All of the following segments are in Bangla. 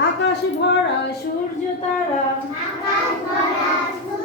আকাশ ভরা সূর্য তারা। আকাশ ভরা সূর্য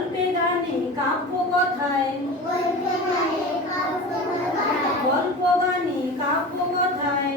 গল্পে গানে কাব্য কথায়। গল্প গানে কাব্য কথায়।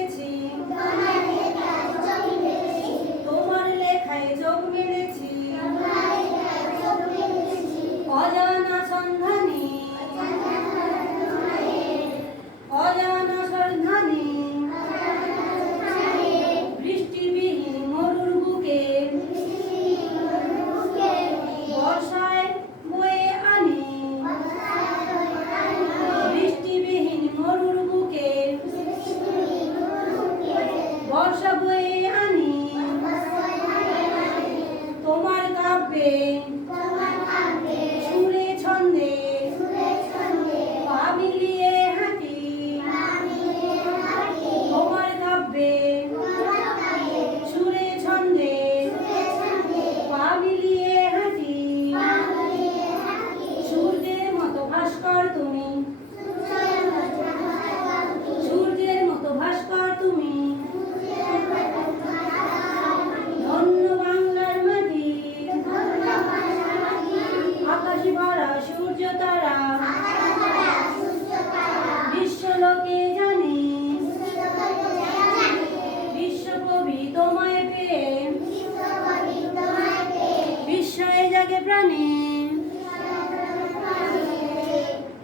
让你